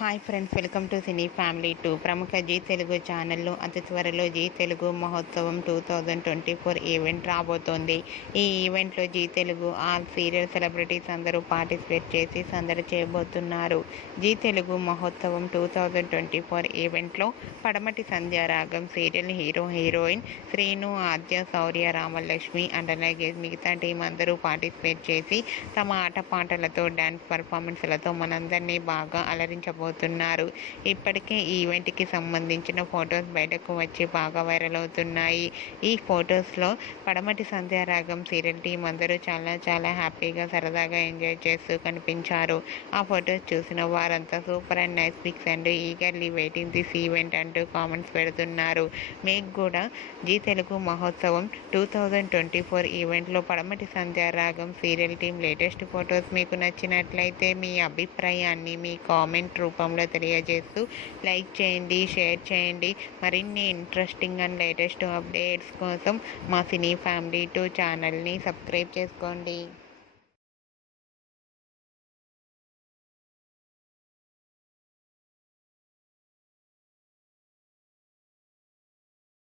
Hi friends, welcome to cine family 2. ప్రముఖ G Telugu ఛానల్లో అతి త్వరలో జీ తెలుగు మహోత్సవం 2024 ఈవెంట్ రాబోతోంది. ఈ ఈవెంట్లో Zee Telugu all serial celebrities అందరూ పార్టిసిపేట్ చేసి సందడి చేయబోతున్నారు. జీ తెలుగు మహోత్సవం 2024 ఈవెంట్లో Padamati Sandhyaragam serial hero heroine Srinu, Aadya, Shaurya, Ramalakshmi and అలాగే మిగతా టీం అందరూ పార్టిసిపేట్ చేసి తమ ఆటపాటలతో డ్యాన్స్ పర్ఫార్మెన్స్లతో మనందరినీ బాగా అలరించబోతున్నారు. ఇప్పటికే ఈ ఈవెంట్కి సంబంధించిన ఫొటోస్ బయటకు వచ్చి బాగా వైరల్ అవుతున్నాయి. ఈ ఫొటోస్లో పడమటి సంధ్యారాగం సీరియల్ టీం అందరూ చాలా హ్యాపీగా సరదాగా ఎంజాయ్ చేస్తూ కనిపించారు. ఆ ఫొటోస్ చూసిన వారంతా super and nice pics and eagerly waiting this event అంటూ కామెంట్స్ పెడుతున్నారు. మీకు కూడా జీ తెలుగు మహోత్సవం 2024 ఈవెంట్లో Padamati Sandhyaragam serial team latest photos మీకు నచ్చినట్లయితే మీ అభిప్రాయాన్ని మీ కామెంట్ రూపంలో తెలియజేస్తూ లైక్ చేయండి, షేర్ చేయండి. మరిన్ని ఇంట్రెస్టింగ్ అండ్ లేటెస్ట్ అప్డేట్స్ కోసం మా సినీ ఫ్యామిలీ 2 ఛానల్ని సబ్స్క్రైబ్ చేసుకోండి.